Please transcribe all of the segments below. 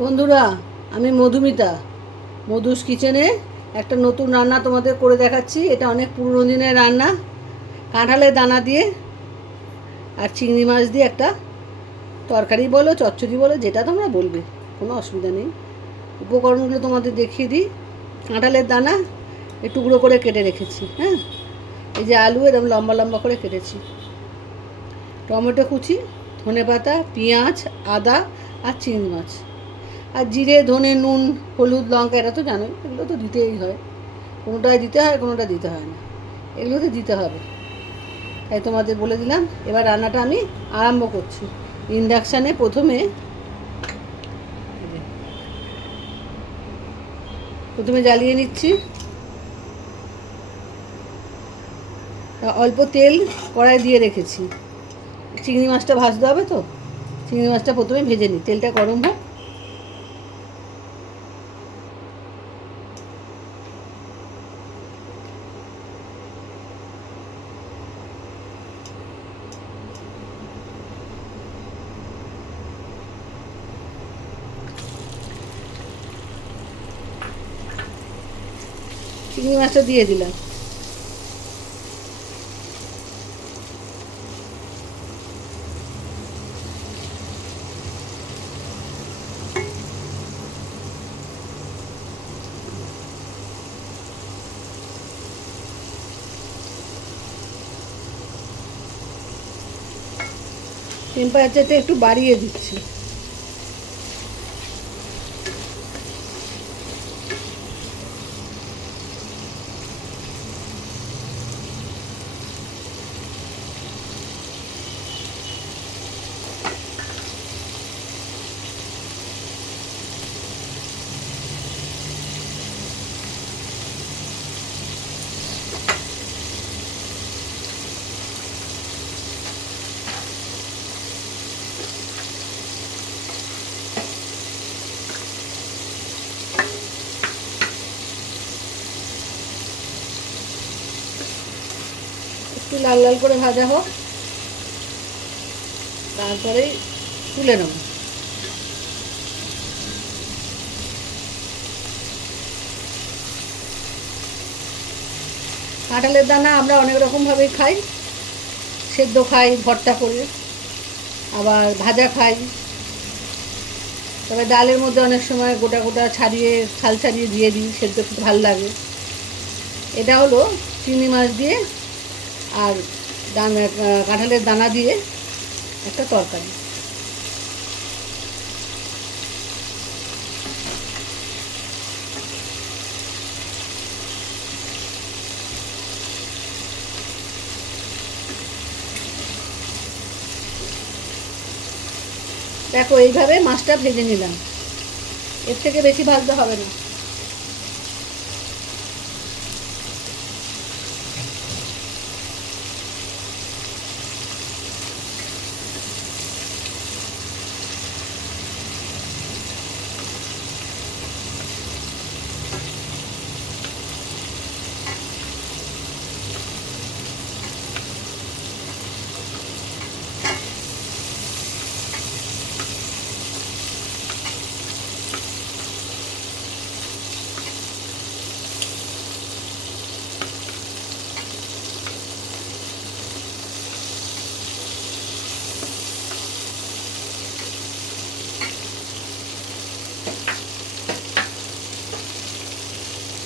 বন্ধুরা, আমি মধুমিতা। মধুস কিচেনে একটা নতুন রান্না তোমাদের করে দেখাচ্ছি। এটা অনেক পুরনো দিনের রান্না। কাঁঠালের দানা দিয়ে আর চিংড়ি মাছ দিয়ে একটা তরকারি বলো, চচ্চড়ি বলো, যেটা তোমরা বলবে, কোনো অসুবিধা নেই। উপকরণগুলো তোমাদের দেখিয়ে দিই। কাঁঠালের দানা টুকরো করে কেটে রেখেছি। হ্যাঁ, এই যে আলু এরকম লম্বা লম্বা করে কেটেছি, টমেটো কুচি, ধনেপাতা, পেঁয়াজ, আদা আর চিংড়ি মাছ, আর জিরে, ধনে, নুন, হলুদ, লঙ্কা, এটা তো জানোই, এগুলো তো দিতেই হয়। কোনোটায় দিতে হয়, কোনোটা দিতে হয় না, এগুলো তো দিতে হবে, তাই তোমাদের বলে দিলাম। এবার রান্নাটা আমি আরম্ভ করছি। ইন্ডাকশানে প্রথমে জ্বালিয়ে নিচ্ছি। অল্প তেল কড়াই দিয়ে রেখেছি। চিংড়ি মাছটা ভাজতে হবে, তো চিংড়ি মাছটা প্রথমে ভেজে নিই, তেলটা গরম হোক। চিংড়ি মাছটা দিয়ে দিলাম। টেম্পারেচারটা একটু বাড়িয়ে দিচ্ছি। একটু লাল লাল করে ভাজা হোক, তারপরেই তুলে নেব। কাঁঠালের দানা আমরা অনেক রকমভাবেই খাই। সেদ্ধ খাই, ভর্তা করে, আবার ভাজা খাই। তবে ডালের মধ্যে অনেক সময় গোটা গোটা ছাড়িয়ে, ছাল ছাড়িয়ে দিয়ে দিই, সেদ্ধ খুব ভালো লাগে। এটা হলো চিংড়ি মাছ দিয়ে আর কাঁঠালের দানা দিয়ে একটা তরকারি। দেখো, এইভাবে মাছটা ভেজে নিলাম, এর থেকে বেশি ভাজতে হবে না।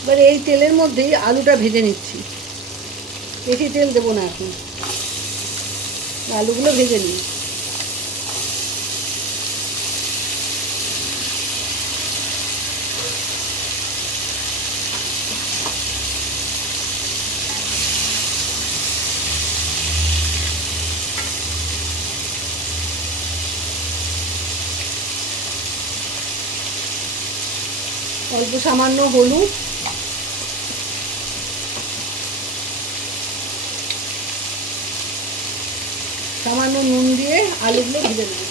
এবার এই তেলের মধ্যেই আলুটা ভেজে নিচ্ছি। বেশি তেল দেবো না এখন, আলুগুলো ভেজে নিই। অল্প সামান্য হলুদ, সামান্য নুন দিয়ে আলুগুলো ভেজে নেব।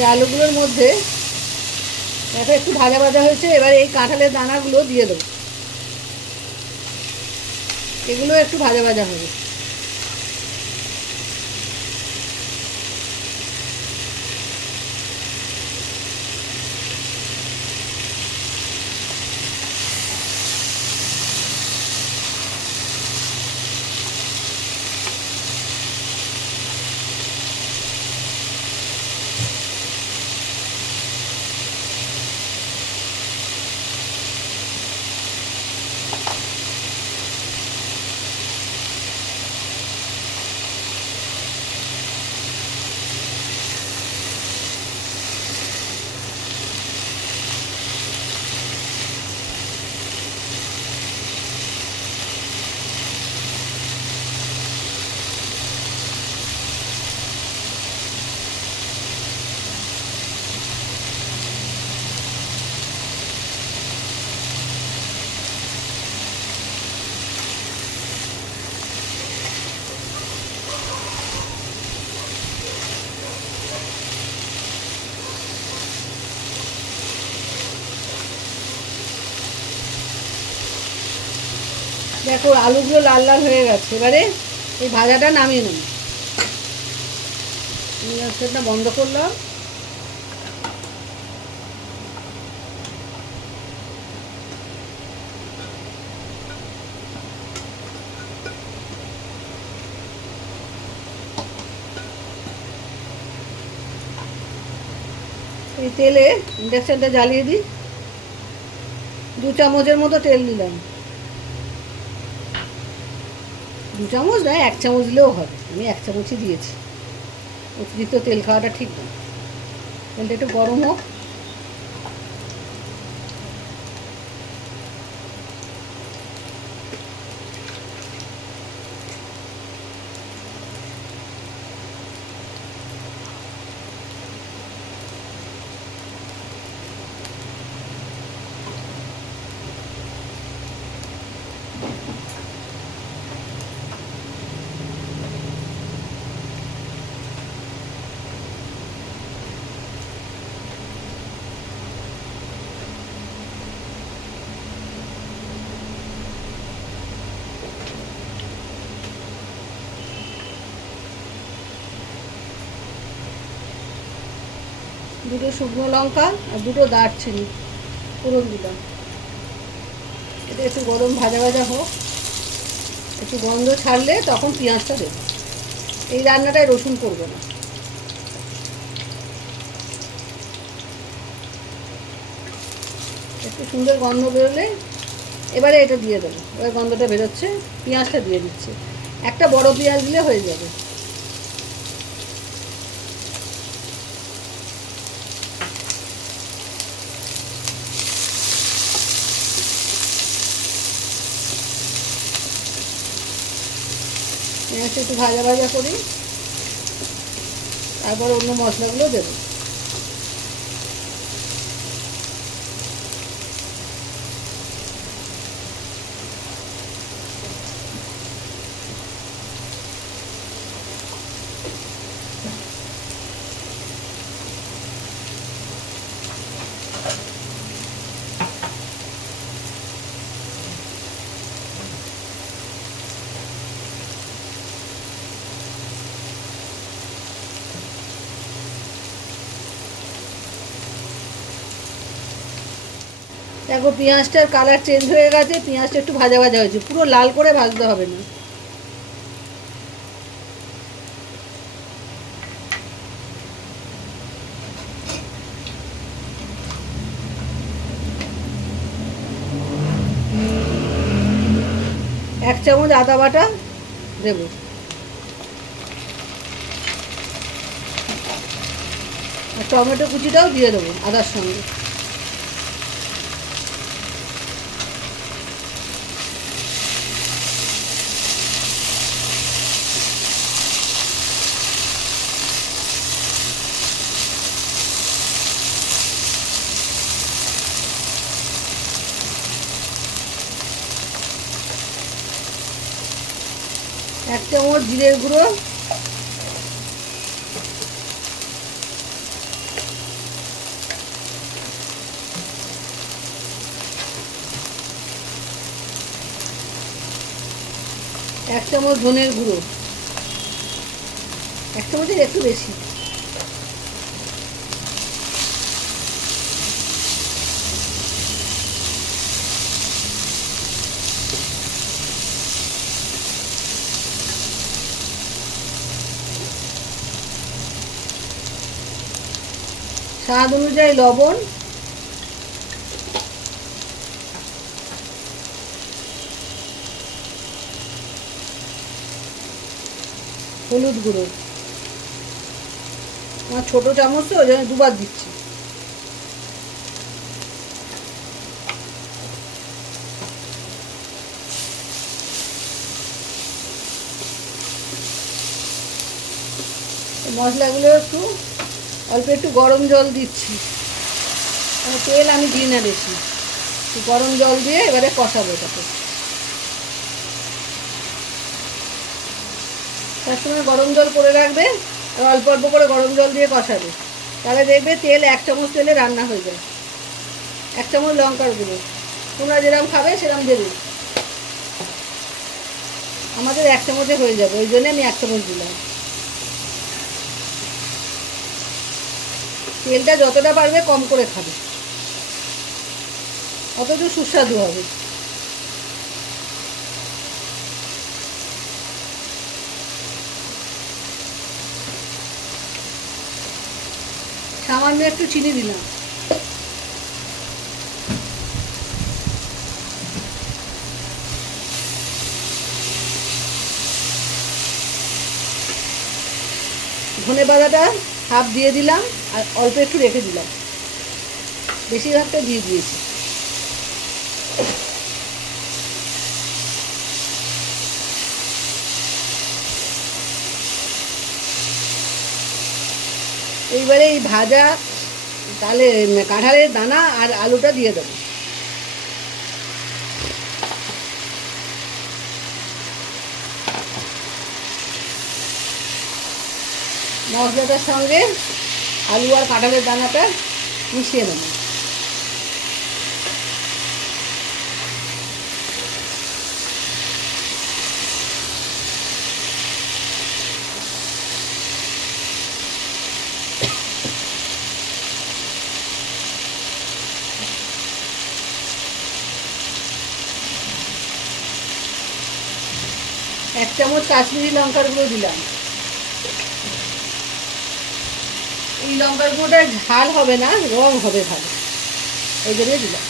এই আলুগুলোর মধ্যে এটা একটু ভাজা ভাজা হয়েছে, এবার এই কাঁঠালের দানাগুলো দিয়ে দেবো। এগুলো একটু ভাজা ভাজা হবে। দেখো আলুগুলো লাল লাল হয়ে গেছে, এবারে এই ভাজাটা নামিয়ে নেব। গ্যাসটা বন্ধ করলাম। এই তেলে ইন্ডাকশানটা জ্বালিয়ে দিই। 2 চামচের মতো তেল দিলাম। 2 চামচ নয়, 1 চামচ দিলেও হবে। আমি 1 চামচই দিয়েছি। অতিরিক্ত তেল খাওয়াটা ঠিক না। তেলটা একটু গরম হোক। দুটো শুকনো লঙ্কা আর 2টো দারচিনি ফোড়ন দিলাম। এটা একটু গরম ভাজা ভাজা হোক, একটু গন্ধ ছাড়লে তখন পেঁয়াজটা দেবো। এই রান্নাটায় রসুন করবো না। একটু সুন্দর গন্ধ বেরোলে এবারে এটা দিয়ে দেবো। এবার গন্ধটা বেরোচ্ছে, পেঁয়াজটা দিয়ে দিচ্ছি। একটা বড় পেঁয়াজ দিলে হয়ে যাবে। পেঁয়াজটা একটু ভাজা ভাজা করি, তারপর অন্য মশলাগুলো দেবো। দেখো পেঁয়াজটার কালার চেঞ্জ হয়ে গেছে, পেঁয়াজটা একটু ভাজা ভাজা হয়েছে। পুরো লাল করে ভাজতে হবে না। এক চামচ আদা বাটা দেবো। আর টমেটো কুচিটাও দিয়ে দেবো আদার সঙ্গে। এক চামচ জিরের গুঁড়ো, 1 চামচ ধনের গুঁড়ো, 1 চামচের একটু বেশি। স্বাদ অনুযায়ী লবণ, হলুদ গুঁড়ো। আমার ছোট চামচ তো ওই জন্য 2বার দিচ্ছি। মশলাগুলো অল্প একটু গরম জল দিচ্ছি, তেল আমি দিই না বেশি। গরম জল দিয়ে এবারে কষাবো এটাকে। সবসময় গরম জল করে রাখবে, আর অল্প অল্প করে গরম জল দিয়ে কষাবে, তাহলে দেখবে তেল 1 চামচ তেলে রান্না হয়ে যায়। 1 চামচ লঙ্কার গুঁড়ো, তোমরা যেরকম খাবে সেরকম দেবে। আমাদের 1 চামচে হয়ে যাবে, ওই জন্য আমি 1 চামচ দিলাম। তেলটা যতটা পারবে কম করে খাবে, অথচ সুস্বাদু হবে। সামান্য একটু চিনি দিলাম। ধনে পাতাটা হাফ দিয়ে দিলাম, আর অল্প একটু রেখে দিলাম, বেশিরভাগটা দিয়ে দিয়েছি। এইবারে এই ভাজা তাহলে কাঁঠালের দানা আর আলুটা দিয়ে দেবো। মশলাটার সঙ্গে আলু আর কাঁঠালের দানাটা মিশিয়ে নেব। এক চামচ কাশ্মীরি লঙ্কার গুঁড়ো দিলাম। এই লঙ্কার গুঁড়োটা ঝাল হবে না, রং হবে ভালো, ওই জন্য দিলাম।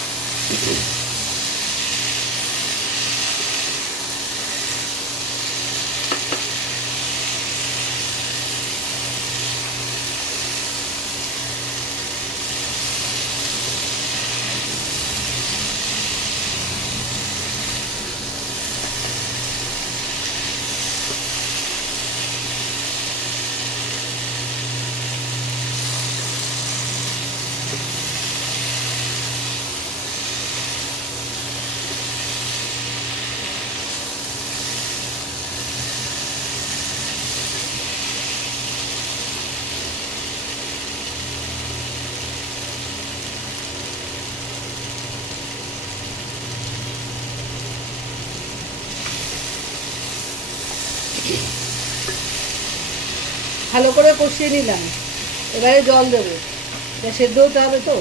ভালো করে কষিয়ে নিলাম, এবারে জল দেবো, এটা সেদ্ধ হতে হবে তো।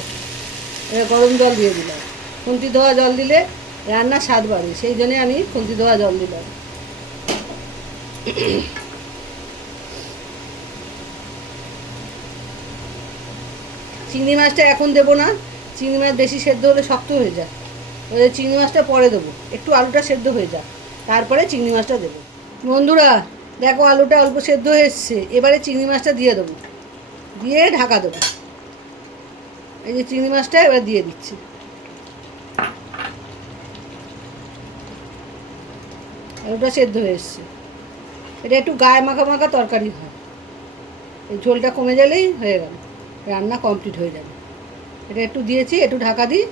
এবার গরম জল দিয়ে দিলাম। খুন্তি ধোয়া জল দিলে রান্নার স্বাদ বাড়ে, সেই জন্যে আমি খুন্তি ধোয়া জল দিলাম। চিংড়ি মাছটা এখন দেবো না, চিংড়ি মাছ বেশি সেদ্ধ হলে শক্ত হয়ে যায়, ওই চিংড়ি মাছটা পরে দেবো, একটু আলুটা সেদ্ধ হয়ে যাক, তারপরে চিংড়ি মাছটা দেবো। বন্ধুরা দেখো, আলুটা অল্প সেদ্ধ হয়ে এসছে, এবারে চিংড়ি মাছটা দিয়ে দেবো, দিয়ে ঢাকা দেবো। এই যে চিংড়ি মাছটা এবার দিয়ে দিচ্ছি। আলুটা সেদ্ধ হয়ে এসছে, এটা একটু গায়ে মাখা মাখা তরকারি হয়, এই ঝোলটা কমে গেলেই হয়ে গেল, রান্না কমপ্লিট হয়ে যাবে। এটা একটু দিয়েছি, একটু ঢাকা দিই।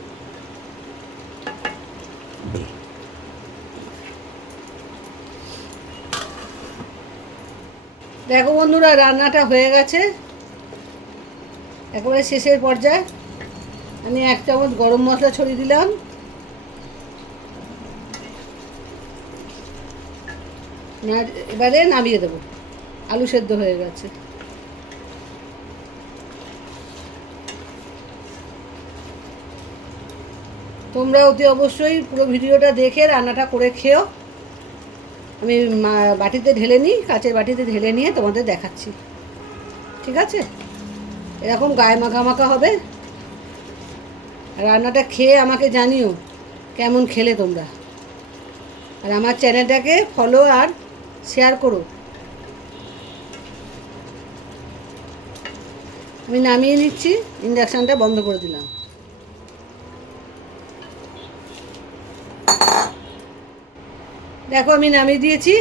দেখো বন্ধুরা, রান্নাটা হয়ে গেছে, একেবারে শেষের পর্যায়ে। আমি 1 চামচ গরম মশলা ছড়িয়ে দিলাম, না, এবারে নামিয়ে দেবো। আলু সেদ্ধ হয়ে গেছে। তোমরা অতি অবশ্যই পুরো ভিডিওটা দেখে রান্নাটা করে খেও। আমি বাটিতে ঢেলে নিই, কাচের বাটিতে ঢেলে নিয়ে তোমাদের দেখাচ্ছি। ঠিক আছে? এরকম গায়ে মাখা মাখা হবে। রান্নাটা খেয়ে আমাকে জানিও কেমন খেলে তোমরা। আর আমার চ্যানেলটাকে ফলো আর শেয়ার করো। আমি নামিয়ে নিচ্ছি, ইন্ডাকশানটা বন্ধ করে দিলাম। দেখো আমি নামিয়ে দিয়েছি।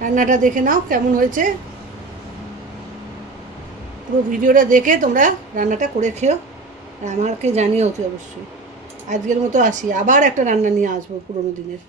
রান্নাটা দেখে নাও কেমন হয়েছে। পুরো ভিডিওটা দেখে তোমরা রান্নাটা করে খেও আর আমাকে জানিও অতি অবশ্যই। আজকের মতো আসি, আবার একটা রান্না নিয়ে আসবো পুরোনো দিনের।